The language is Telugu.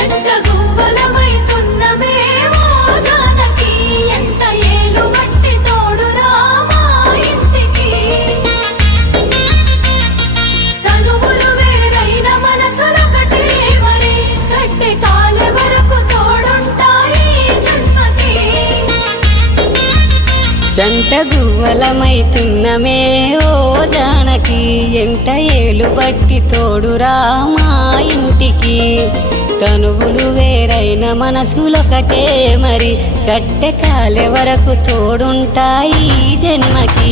జంట గువ్వలమైతున్నమే ఓ జానకి ఎంత ఏలు బట్టి తోడురా మా ఇంటికి తనువులు వేరైన మనసులొకటే మరి కట్టె కాలే వరకు తోడుంటాయి జన్మకి జంట గువ్వలమైతున్నమే ఓ జానకి ఎంత ఏలు బట్టి తోడురా మా ఇంటికి తనువులు వేరైన మనసులొకటే మరి కట్టె కాలే వరకు తోడుంటాయి జన్మకి